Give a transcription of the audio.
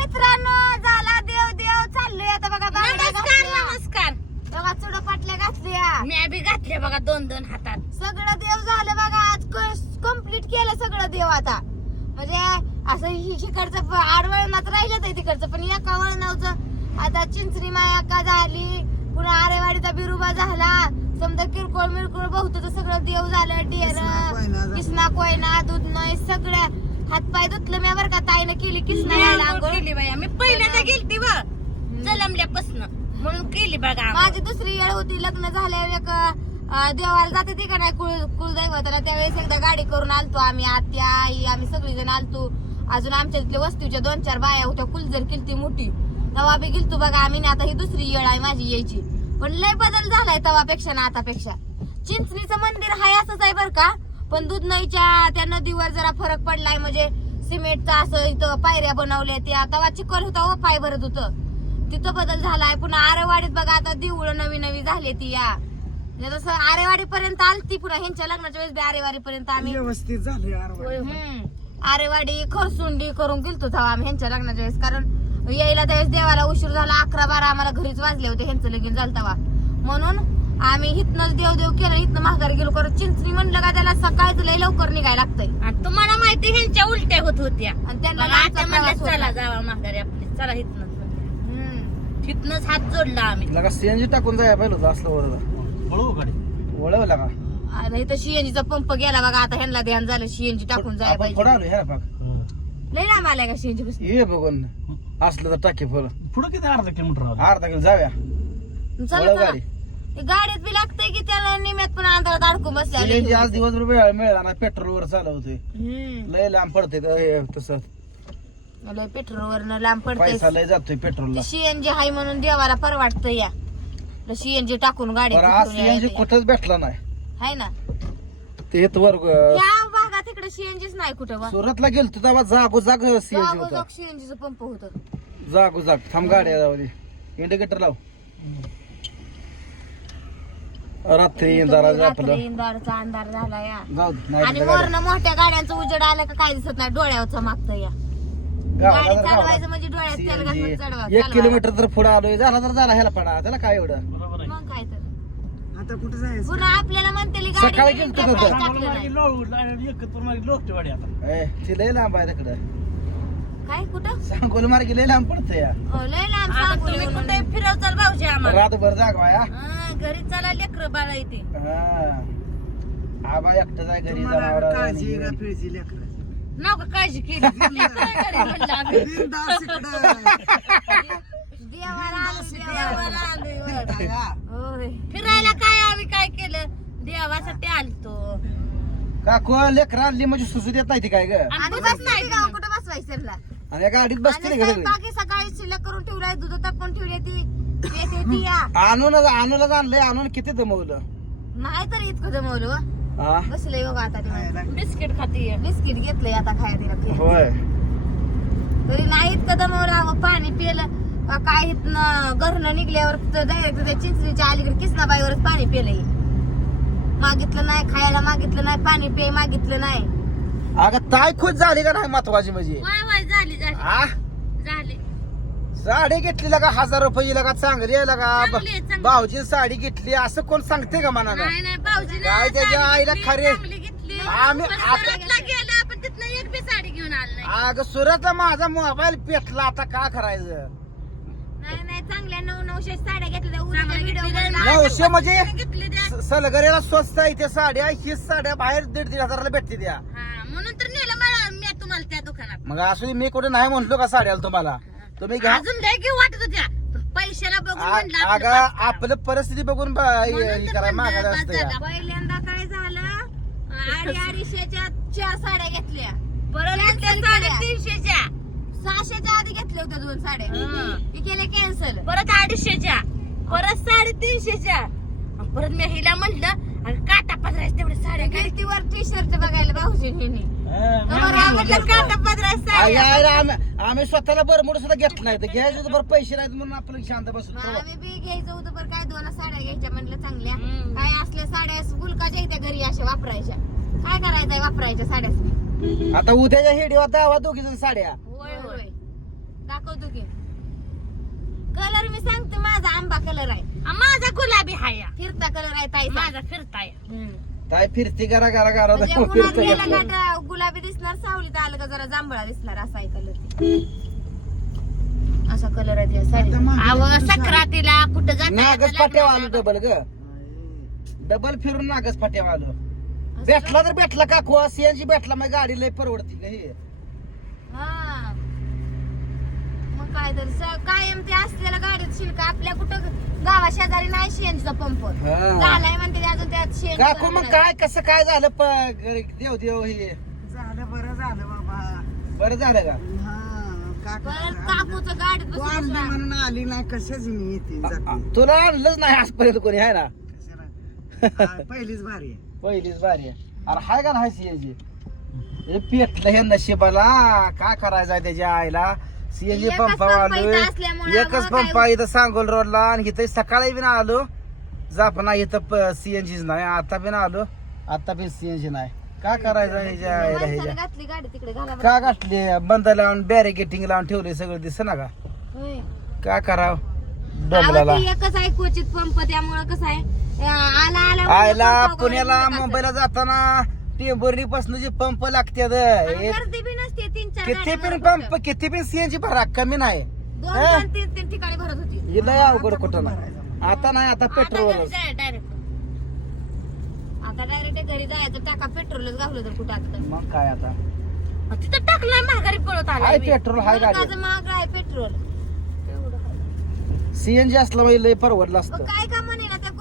मित्रांनो, झाला देव देव चाललोय आता बघा. नमस्कार बघा चुड पाटल्या घातल्या, मी बी घातले बघा 2-2 हातात. सगळं देव झालं बघा. आज कम्प्लीट केलं सगळं देव. आता म्हणजे असं हिकडचं आडवळणात राहिलं तर तिकडचं, पण एका वळणावचं आता चिंचणी मायाका झाली, पुन्हा आरेवाडीचा बिरुबा झाला, समजा किरकोळ मिरकोळ बहुतच सगळं देव झालं. डेर किसना कोयना दूध नाही सगळ्या हातपाय धुतलं मी बरं का. ताईनं केली किसना केली बाया. मी पहिल्यांदा गेलती बा जलमल्यापासून, म्हणून केली बघा. माझी दुसरी वेळ होती लग्न झाल्यावर देवाला जाते ती का नाही कुलदैवताला, त्यावेळेस एकदा गाडी करून आलतो आम्ही, आत्या आई आम्ही सगळीजण आलतो. अजून आमच्या तिथल्या वस्तीच्या 2-4 बाया होत्या, कुलजर किलती मोठी, तवा बी गेलतो बघा आम्ही. आता ही दुसरी येळ आहे माझी यायची, पण लय बदल झालाय तवापेक्षा ना आतापेक्षा. चिंचणीचं मंदिर हाय असंच आहे बरं का, पण दुधनईच्या त्या नदीवर जरा फरक पडलाय. म्हणजे सिमेंटचा असं इथं पायऱ्या बनवल्या, त्या तवा चिखल होता व पाय भरत होतं, तिथं बदल झालाय. पुन्हा आरेवाडीत बघा आता देऊळ नवी नवी झाली ती. या म्हणजे तसं आरेवाडी पर्यंत आलती, पुन्हा ह्यांच्या लग्नाच्या वेळेस आरेवाडी पर्यंत आम्ही व्यवस्थित झाले. आरेवाडी खरसुंडी करून गेलतो तेव्हा आम्ही ह्यांच्या लग्नाच्या वेळेस, कारण यायला त्यावेळेस देवाला उशीर झाला. 11-12 आम्हाला घरीच वाजले होते, ह्यांचं लगीन झालं तेव्हा. म्हणून आम्ही हिथनच देव केलं, हिथनं माघारी गेलो. कारण चिंचणी म्हणलं का त्याला सकाळी लय लवकर निघायला लागतंय. आणि तुम्हाला माहिती ह्यांच्या उलट्या होत होत्या, आणि त्यांना आता म्हणलं चला जावा माघारी आपली, चला हिथनच हात जोडला आम्ही. लगा सीएनजी टाकून जायला पाहिलं होतं असलं वळवला का. आता इथं सीएनजीचा पंप गेला बघा. आता ह्यांना ध्यान झालं सीएनजी टाकून जायला आपण पुढे आलो ह्या लय लांब आलाय का सीएनजी बस. ये बघून असलं तर टाके फळ पुढे किती अर्धा किलोमीटर अर्धा किलो जाऊया. वळव गाडी. गाडीत बी लागतंय की त्याला निम्यात पण अंधारात अडकून सीएनजी बसल्या. आज दिवसभर वेळ मिळाला ना, पेट्रोलवर चालवतोय. लय लांब पडते तसं, लय पेट्रोलवर लांब पडतंय. पैसा लय जातोय पेट्रोलला. सीएनजी हाय म्हणून देवाला परवाडतं. या सीएनजी टाकून गाडी आज सीएनजी कुठंच भेटला नाही. हाय ना, ते वर या भागात इकडे सीएनजीच नाही कुठं बा. सुरतला गेलतो तेव्हा जागोजाग सीएनजी होता. सीएनजीचं पंप होत. जागोजाग. थांब गाड्या जाऊ दे, इंडिकेटर लाव. रात्री जरा आपलं इंदारचा अंधार झाला या. जाऊ दे. आणि नाही वरनं मोठ्या गाड्यांचं उजेड आलं का काय दिसत नाही, डोळ्यावरचं मागतं या. गाडी चालवायचं म्हणजे डोळ्यात तेल घालून चढवा. 1 किलोमीटर तर पुढे आलोय, झाला तर झाला, ह्याला पडा त्याला काय एवढं. बरोबर आहे. मग काय तर आता कुठे जायचं. पुन्हा आपल्याला म्हणते सकाळी गाडी गेलतो टाकलं तिथं. नाही. एकत्र माझी लोकवाडी आता ती लय लांब आहे तिकडं. काय कुठं सांगोल मार्गी लय लांब पडतं या. लय लांब आता सांगोली तुम्ही म्हणून. कुठे फिरवचाल भाऊजी आम्हाला. रातभर जागवा या. घरी चला लेकर बाळा इथे. आबा एकटं जाय घरी जनावर. नाव का काळजी केली घरी म्हणलं आम्ही. देवाला आलो, देवाला आलोय. होय. फिरायला काय आम्ही काय केलं, देवासाठी आलतो. काकू लेकर आणली म्हणजे सुसू देत नाही ती काय ग. आणि आणि बसत नाही बसते का कुठं बसवायचं त्यांना? आणि या गाडीत बसते आणि नाही का सगळी. बाकी सकाळी शिल्लक करून ठेवलाय, दूध टाकून ठेवली ती येते ती या. आणूनच आणलंय, आणून किती दमवलं. नाही तर इतकं जमवलं व. हा बसलंय बघा आता ते. बिस्किट खाती. बिस्किट घेतलंय आता खायला तिला. होय. तरी नाही इतकं दमवलं. अहो पाणी पिलं का काय इथनं घरनं निघल्यावर डायरेक्ट त्या चिंचणीच्या अलीकडे किसनाबाईवरच पाणी पिलंय. मागितलं नाही खायला, मागितलं नाही पाणी पे, मागितलं नाही. अगं ताय खुश झाली का नाही महत्वाची म्हणजे. वाय झाली आ झाली. साडी घेतली का 1000 रुपये का चांगली आहे का. चांगली आहे, चांगली. भाऊजी साडी घेतली असं कोण सांगते का मनाला. नाही नाही भाऊजी काय त्याच्या आईला खरे. घेतली. आम्ही पण आता सुरतला गेलं आपण तिथनं एक बी साडी घेऊन आलो नाही. अगं सुरतला माझा मोबाईल पेटला, आता का करायचं. नाही नाही चांगल्या 900 साड्या घेतल्या. चांगल्या व्हिडिओ घेतल्या. 900 म्हणजे घेतली द्या. सलगरेला स्वस्त आहे त्या साड्या. ही साड्या बाहेर 1.5 हजाराला भेटते त्या. हा, म्हणून तर नेलं मला मी तुम्हाला त्या दुकानात. मग असू दे, मी कुठे नाही म्हणलो का साड्याला तुम्हाला. तुम्ही घ्या. अजून लय घेऊ वाटत होत्या, पण पैशाला बघून म्हणलं आपलं अगं पाच का. आपलं परिस्थिती बघून म्हणून हे तर करा म्हणलं मागायला पाच असतं या. झाला. पहिल्यांदा काय झालं, 250च्या 4 साड्या घेतल्या. परत Cancel त्या केल्या. 350च्या 600च्या आधी घेतल्या होत्या 2 साड्या. ती केल्या कॅन्सल. परत 250च्या परत 350च्या आणि परत मी हिला म्हणलं आणि काटा पदरायचं तेवढे साड्या काय कीर्तीवर टी शर्ट बघायला भाऊजींनी. म्हटलं काटा पदरायचं आई, साड्या. आम्ही स्वतःला बरमोड सुद्धा घेतलं नाही तर घ्यायचं होतं बरं, पैसे नाहीत म्हणून आपण शांत बसून मग आम्ही बी घ्यायचं होतं, पण काय 2 साड्या घ्यायच्या म्हणलं चांगल्या. हम्म. काय असल्या साड्या गुलकाच्या इथे घरी अशा वापरायच्या. काय करायचंय वापरायच्या साड्या. आता उद्याच्या हेडीवर दावा दोघी जण साड्या. होय होय. दाखवतो की कलर मी सांगते माझा आंबा कलर आहे माझा गुलाबी हाय या. फिरता कलर आहे ताई माझा फिरताय काय फिरती करा करा करा म्हणजे उन्हात गेला का गुलाबी दिसणार सावलीत आलं का जरा जांभळा दिसणार असा आहे कलर असा कलर आहे त्या साडी अव सक्रातीला कुठं नागच फाट्यावर आलो डबल ग डबल फिरून नागच फाट्यावर आलो भेटला तर भेटला काकू सीएनजी भेटला मग गाडी लय परवडती ग हे हा मग काय तर कायम ते असलेल्या गाडीत शिल्क आपल्या कुठं गावा शेजारी नाही शेणचा पंप हा. झालाय म्हणते ते अजून त्यात शेण काकू मग काय कसं काय झालं देव देव हे झालं बरं झालं बाबा बरं झालं का हा परत काकूचं गाडीत तू बसून आणली बसला. म्हणून आली नाही कशाच मी येते जाते तुला आणलंच नाही आजपर्यंत कोणी आहे ना कशाला पहिलीच भारी आहे पहिलीच बारी आहे अरे हाय का नाही सीएनजी हे पेटलं हे नशिबाला काय करायचं त्याच्या आईला सीएनजी एकच पंप पंप आलो इथं असल्यामुळं एकच आम्हाला पंप आहे इथं सांगोल रोडला आणि इथं सकाळी बी ना आलो जापना इथं सीएनजीच नाही आता बी ना आलो आता बी सीएनजी नाही काय करायचं ह्याच्या आईला माणसानं ह्याच्या घातली गाडी तिकडे घाला बरं. का घातली बंद लावून बॅरिकेटिंग लावून ठेवले सगळं दिसत ना का होय. काय करावं अहो, डोंबलाला ती एकच आहे क्वचित पंप त्यामुळं कसं आहे आला आला आयला पंपावर पुण्याला गाडी मुंबईला जाताना टेंबोर्णी पासून जे पंप लागतात आणि गर्दी बी नसते 3-4 किती पण गाड्यांवर पंप किती पण सीएनजी भरा कमी नाही दोन हा? 3 ठिकाणी भरत होती हे लय अवघड कुठं नाही आता नाही आता पेट्रोल डायरेक्ट आता डायरेक्ट घरी जायचं टाका पेट्रोलच गावलं तर कुठं आता मग काय आता तिथं टाकला माघारी पळत हाय आला पेट्रोल हाय गाडी महागाचं महाग आहे पेट्रोल सीएनजी असलं म्हणजे लय परवडलं मग असतं काय का म्हणे ना त्या